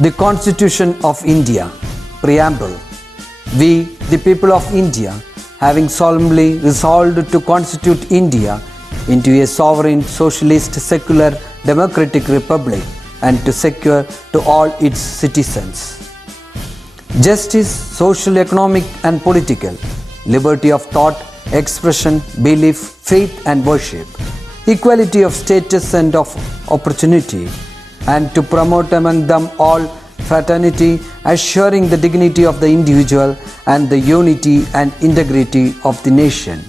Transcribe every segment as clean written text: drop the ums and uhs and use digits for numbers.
The Constitution of India. Preamble. We, the people of India, having solemnly resolved to constitute India into a sovereign, socialist, secular, democratic republic and to secure to all its citizens justice, social, economic and political, liberty of thought, expression, belief, faith and worship, equality of status and of opportunity, and to promote among them all fraternity, assuring the dignity of the individual and the unity and integrity of the nation.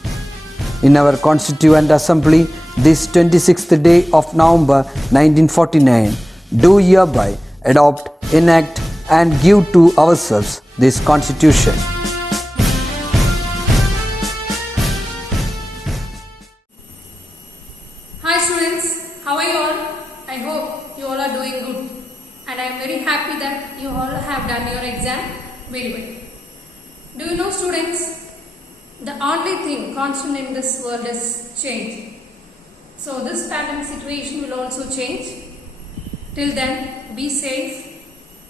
In our Constituent Assembly, this 26th day of November 1949, do hereby adopt, enact and give to ourselves this Constitution. Hi students, how are you all? I hope you all are doing good and I am very happy that you all have done your exam very well. Do you know students, the only thing constant in this world is change. So this pandemic situation will also change. Till then, be safe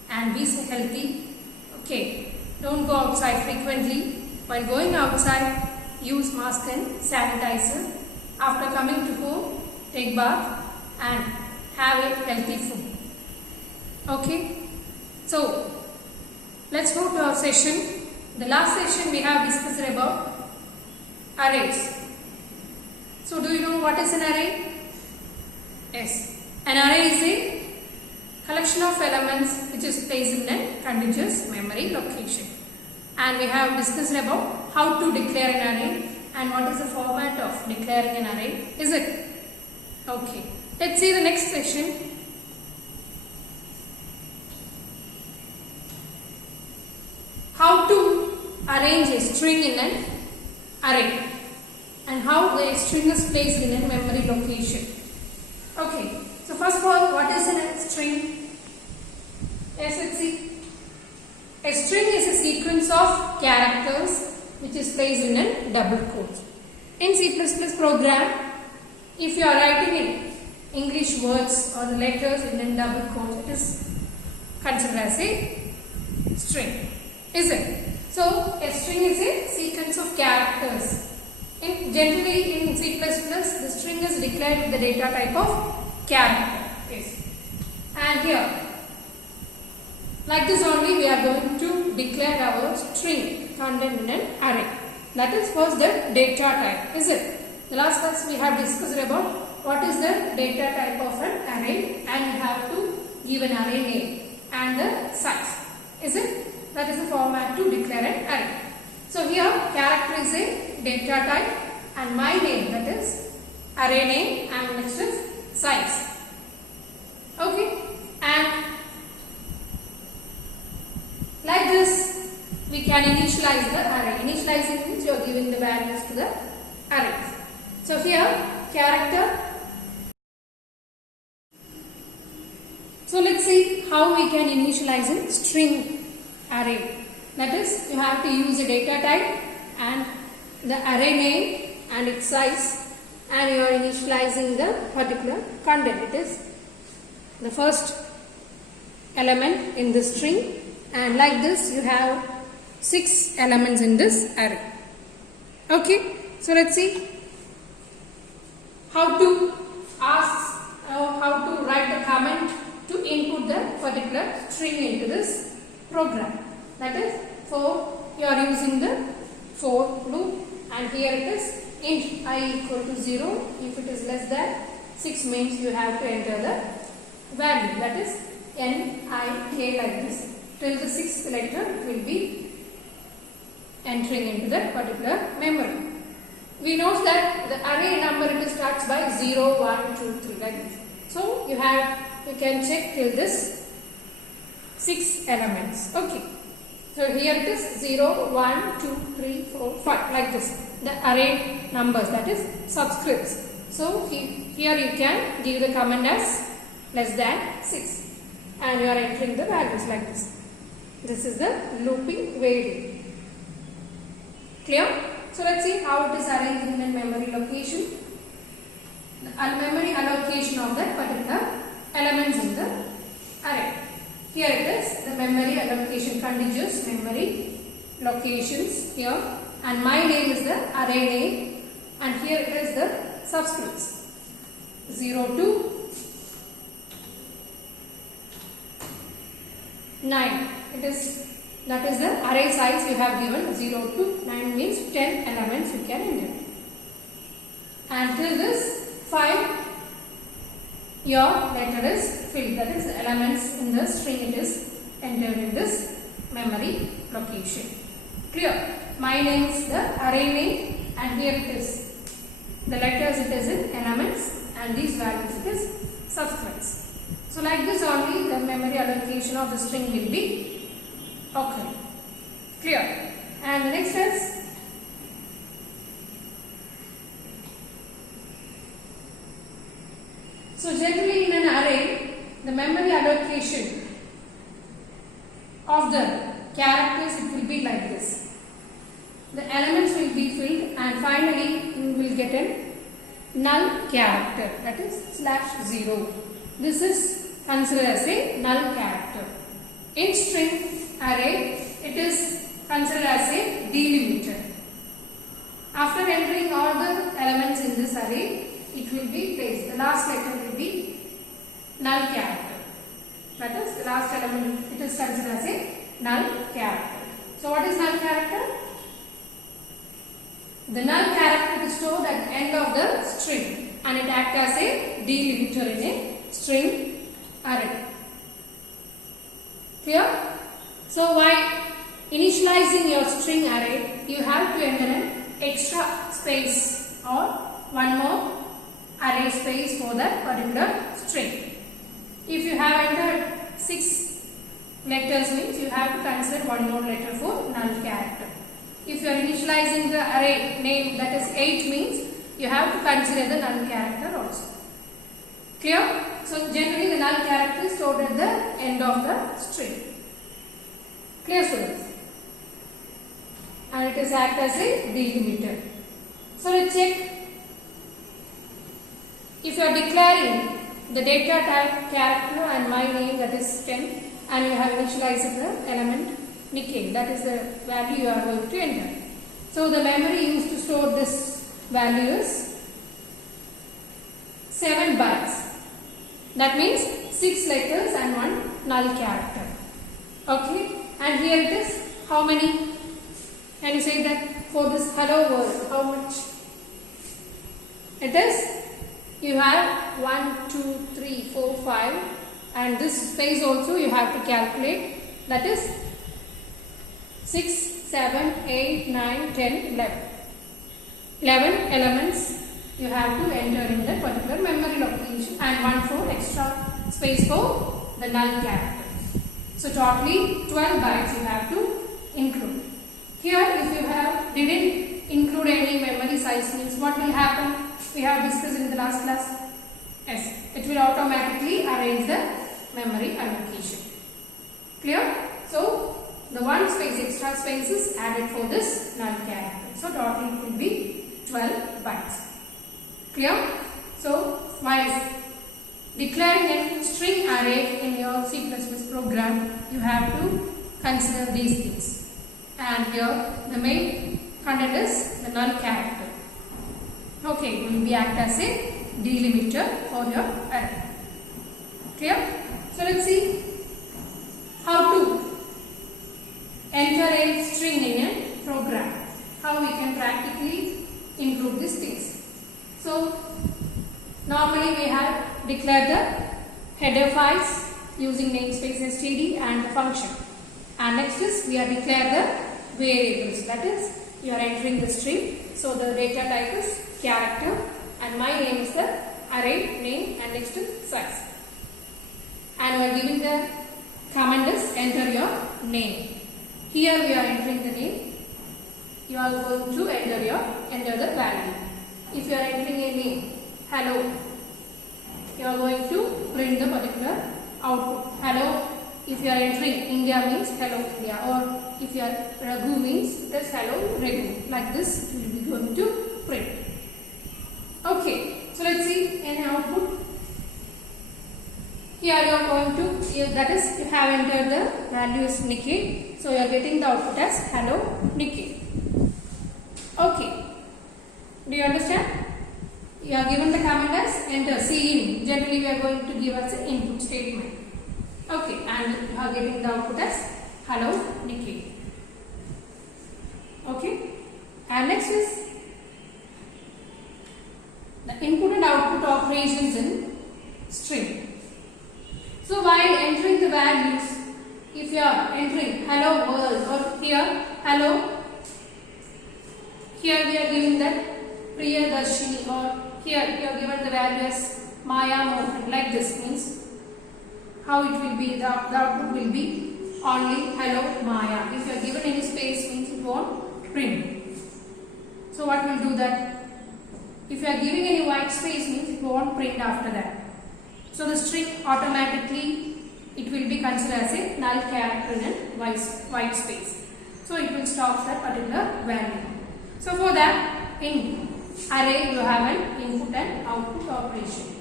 and be healthy. Okay, don't go outside frequently. While going outside, use mask and sanitizer. After coming to home, take bath and have a healthy food. Okay, so let's go to our session. The last session we have discussed about arrays. So do you know what is an array? Yes, an array is a collection of elements which is placed in a contiguous memory location. And we have discussed about how to declare an array and what is the format of declaring an array. Is it? Okay. Let's see the next section. How to arrange a string in an array and how the string is placed in a memory location. Okay. So first of all, what is a string? Yes, let's see. A string is a sequence of characters which is placed in a double quote. In C++ program, if you are writing in English words or the letters in a double quote, it is considered as a string. Is it? So, a string is a sequence of characters. Generally in C++, the string is declared with the data type of character. Yes. And here, like this only we are going to declare our string contained in an array. That is first the data type. Is it? The last class we have discussed about what is the data type of an array and you have to give an array name and the size. Is it? That is the format to declare an array. So here character is a data type and my name, that is array name, and next is size. Okay, and like this we can initialize the array. Initializing means you are giving the values to the array. So here character. So let's see how we can initialize a string array. That is, you have to use a data type and the array name and its size, and you are initializing the particular content. It is the first element in the string, and like this you have 6 elements in this array. Okay, so let's see how to ask or how to write the comment to input the particular string into this program. That is, for you are using the for loop, and here it is int I equal to 0. If it is less than 6 means you have to enter the value, that is n, I, k, like this till the 6th letter will be entering into the particular memory. We know that the array number it starts by 0, 1, 2, 3 like this. So you can check till this 6 elements. Okay. So here it is 0, 1, 2, 3, 4, 5 like this. The array numbers, that is subscripts. So here you can give the command as less than 6 and you are entering the values like this. This is the looping way. Clear? So let's see how it is arranged in a memory location. The memory allocation of that particular elements in the array. Here it is contiguous memory locations here, and my name is the array name, and here it is the subscripts 0 to 9. That is the array size you have given. 0 to 9 means 10 elements you can enter. And till this 5, your letter is filled. That is, elements in the string it is entered in this memory location. Clear? My name is the array name, and here it is the letters it is in elements, and these values it is subscripts. So like this only the memory allocation of the string will be occurring. Clear? And the next is so generally in an array the memory allocation of the characters it will be like this. The elements will be filled, and finally you will get a null character, that is /0. This is considered as a null character. In string array it is considered as a delimiter. After entering all the elements in this array, it will be placed. The last letter will be null character. That is, the last element it is considered as a null character. So what is null character? The null character is stored at the end of the string, and it acts as a delimiter in a string array. Clear? So while initializing your string array, you have to enter an extra space or one more array space for that particular string. If you have entered 6 letters means you have to consider one more letter for null character. If you are initializing the array name, that is 8 means you have to consider the null character also. Clear? So generally the null character is stored at the end of the string. Clear, students? And it is act as a delimiter. So let's check. If you are declaring the data type character and my name, that is 10, and you have initialized the element Nikhil, that is the value you are going to enter. So the memory used to store this value is 7 bytes. That means 6 letters and 1 null character. Okay, and here it is how many? Can you say that for this hello world, how much? It is, you have 1, 2, 3, 4, 5, and this space also you have to calculate, that is 6, 7, 8, 9, 10, 11. 11 elements you have to enter in that particular memory location, and 1 for extra space for the null character. So totally 12 bytes you have to include. Here if you didn't include any memory size means what will happen? We have discussed in the last class. Yes, it will automatically arrange the memory allocation. Clear? So the one space, extra space is added for this null character. So total it will be 12 bytes. Clear? So while declaring a string array in your C++ program, you have to consider these things. And here the main content is the null character. Okay, it will be act as a delimiter for your array. Clear? So let's see how to enter a string in a program. How we can practically include these things. So normally we have declared the header files using namespace std and the function. And next is we have declared the variables, that is you are entering the string. So the data type is character and my name is the array name and next is size. And we are giving the command is enter your name. Here we are entering the name. You are going to enter the value. If you are entering a name, hello, you are going to print the particular output. Hello. If you are entering India means hello India, or if you are Raghu means that's hello Raghu. Like this we will be going to print. Okay, so let's see any output. Here you are going to, that is, you have entered the value is Nikki. So you are getting the output as hello Nikki. Okay. Do you understand? You are given the command as enter Cin. Generally we are going to give us an input statement. Okay, and you are getting the output as hello Nikki. Okay, and next is the input and output operations in string. So while entering the values, if you are entering hello world or here hello, here we are giving that Priyadarshini, or here you are given the value as Maya Mohan, like this means how it will be, the output will be only hello Maya. If you are given any space means it won't print. So what will do that? If you are giving any white space means it won't print after that. So the string automatically it will be considered as a null character in white space. So it will stop that particular value. So for that, in array you have an input and output operation.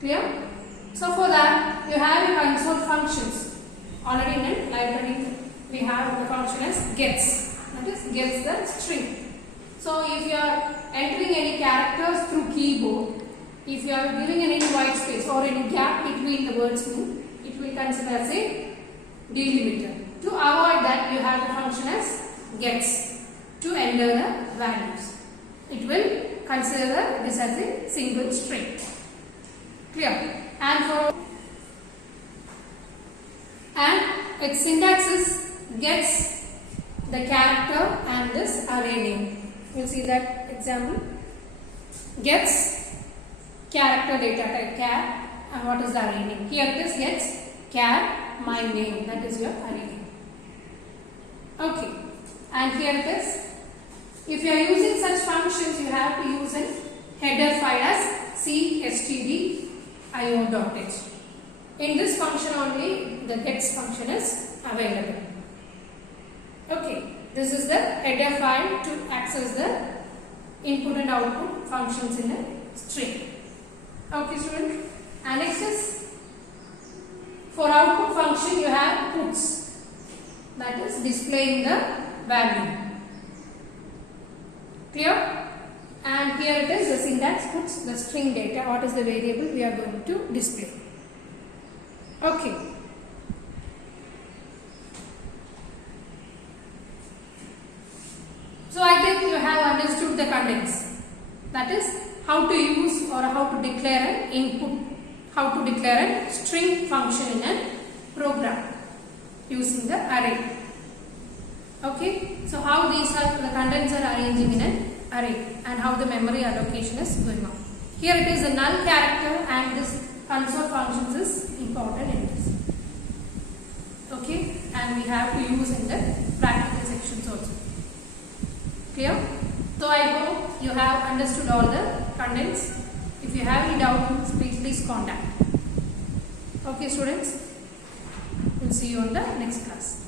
Clear? So for that you have a console functions. Already in a library we have the function as gets. That is gets the string. So if you are entering any characters through keyboard, if you are giving any white space or any gap between the words, it will consider as a delimiter. To avoid that, you have the function as gets to enter the values. It will consider this as a single string. Clear? And its syntax is gets the character and this array name. You see that example? Gets character data type char, and what is the array name? Here it is gets char my name, that is your array name. Okay, and here it is. If you are using such functions, you have to use a header file as cstdio.h. In this function only the gets function is available. Okay, this is the header file to access the input and output functions in a string. Okay students, and next is for output function you have puts, that is displaying the value. Clear? And here it is the syntax puts the string data, what is the variable we are going to display. Okay. So I think you have understood the contents. That is how to use or how to declare an input, how to declare a string function in a program using the array. Okay. So how these are the contents are arranging in an array and how the memory allocation is going on. Here it is a null character and this console functions is important in this. Okay, and we have to use in the practical sections also. Clear? So I hope you have understood all the contents. If you have any doubts, please contact. Okay students, we'll see you on the next class.